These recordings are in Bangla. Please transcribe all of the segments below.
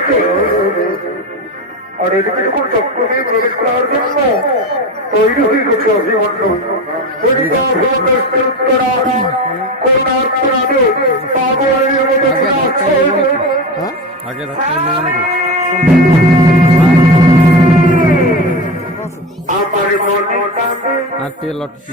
ঈশ্বরকে আর এদিকে যখন চক্র দিয়ে প্রবেশ করার জন্য তৈরি হয়ে গেছে অভিমন্ডল উত্তরা পাগলের মতো আগে মনে লটকি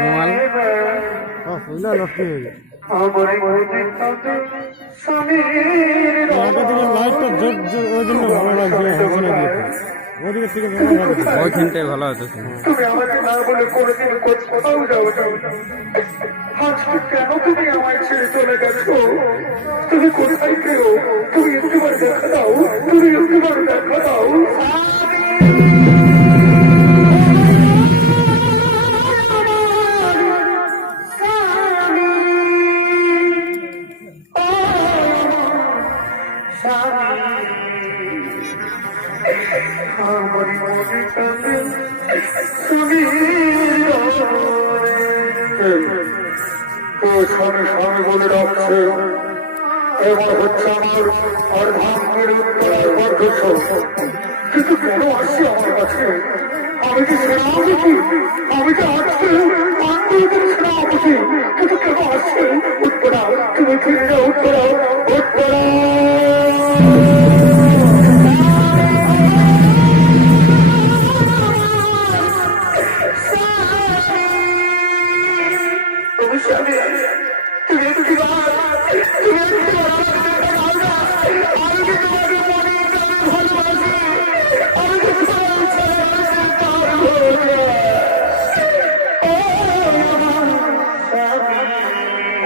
মোবাইল লটকি হয়ে মনে ওইখানটাই ভালো হতো তুমি আমাকে না বলে কোনোদিন কোথাও যাও যাও আজকে কেন তুমি আমায় ছেড়ে চলে গেছো? তুমি কোথায় কেউ তুমি একটুবার দেখা দাও। আমার মনে কাঁদে তো স্বামী স্বামী বলে ডাকছে এবার হচ্ছে আমার অর্ধাঙ্গের উত্তরার বর্ধস কিন্তু কেন আসছে আমার কাছে আমি কি সেনাপতি আমি তো আসছে আন্দোলনের সেনাপতি কিন্তু কেন আসছে উত্তরা তুমি ফিরে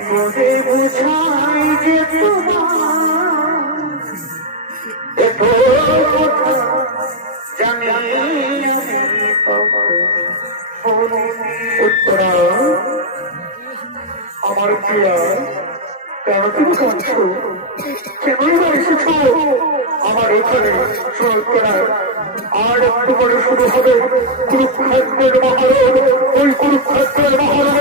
করে বোঝাই যে আমার কেন তুমি কাঁদছো কেনই এসেছ আমার এখানে উত্তরা আর একটু পরে শুরু হবে কুরুক্ষেত্রের মহারণ ওই কুরুক্ষেত্রের মহারণে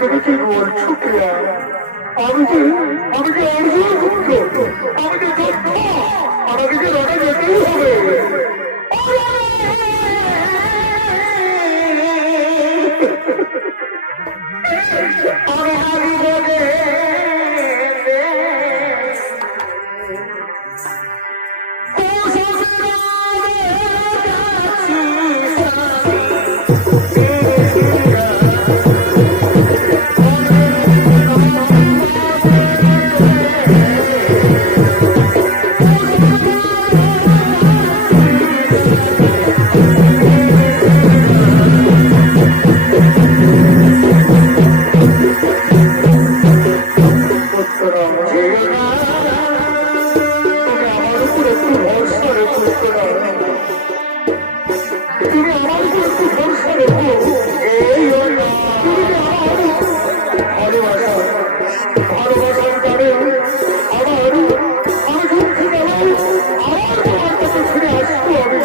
তুমি কি বলছো প্রিয়া আমি যে আমি যে অর্জুন পুত্র আমি যে যোদ্ধ আমাকে যে রবে যেতেই হবে করতে দেয় তুমি আমার একটু ভরসা রেখো এই তুমি যে আমার ভালোবাসা ভালোবাসার কারণে আমার আমি দুঃখে গেল আমার তোমার কাছে ফিরে আসব আমি